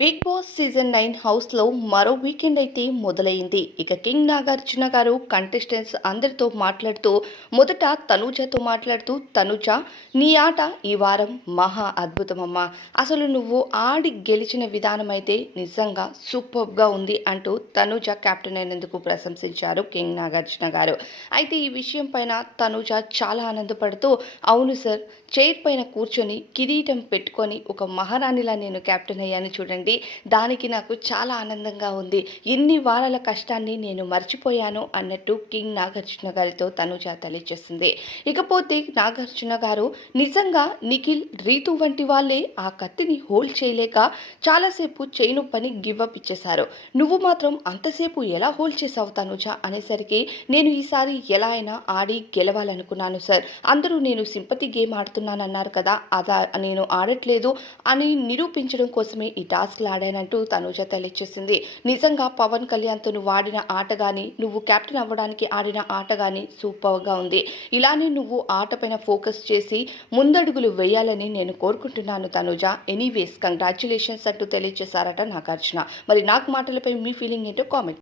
big boss season nine హౌస్లో మరో weekend అయితే మొదలైంది. ఇక కింగ్ నాగార్జున గారు కంటెస్టెంట్స్ అందరితో మాట్లాడుతూ మొదట తనూజతో మాట్లాడుతూ తనూజ నీ ఆట ఈ వారం మహా అద్భుతమమ్మా. అసలు నువ్వు ఆడి గెలిచిన విధానం అయితే నిజంగా సూపర్గా ఉంది అంటూ తనూజ కెప్టెన్ అయినందుకు ప్రశంసించారు కింగ్ నాగార్జున గారు. అయితే ఈ విషయం పైన తనూజ చాలా ఆనందపడుతూ అవును సార్ చైర్ పైన కూర్చొని కిరీటం పెట్టుకొని ఒక మహారాణిలా నేను కెప్టెన్ అయ్యాను చూడండి. దానికి నాకు చాలా ఆనందంగా ఉంది. ఇన్ని వారాల కష్టాన్ని నేను మర్చిపోయాను అన్నట్టు కింగ్ నాగార్జున గారితో తనుజ తెలియజేసింది ఇకపోతే నాగార్జున గారు నిజంగా నిఖిల్ రీతు వంటి వాళ్ళే ఆ కత్తిని హోల్డ్ చేయలేక చాలాసేపు చైను పని గివ్ ఇచ్చేశారు. నువ్వు మాత్రం అంతసేపు ఎలా హోల్డ్ చేసావు తనుజ అనేసరికి నేను ఈసారి ఎలా అయినా ఆడి గెలవాలనుకున్నాను సార్. అందరూ నేను సింపతి గేమ్ ఆడుతున్నానన్నారు కదా అదా నేను ఆడట్లేదు అని నిరూపించడం కోసమే ఈ టాస్క్లు ఆడానంటూ తనుజ తెలియచేసింది. నిజంగా పవన్ కళ్యాణ్తో నువ్వు ఆడిన ఆట కానీ నువ్వు కెప్టెన్ అవ్వడానికి ఆడిన ఆట కానీ సూపర్గా ఉంది. ఇలానే నువ్వు ఆట పైన ఫోకస్ చేసి ముందడుగులు వేయాలని నేను కోరుకుంటున్నాను తనుజ. ఎనీవేస్ కంగ్రాచులేషన్స్ అంటూ తెలియజేశారట నాగార్జున. మరి నాకు మాటలపై మీ ఫీలింగ్ ఏంటో కామెంట్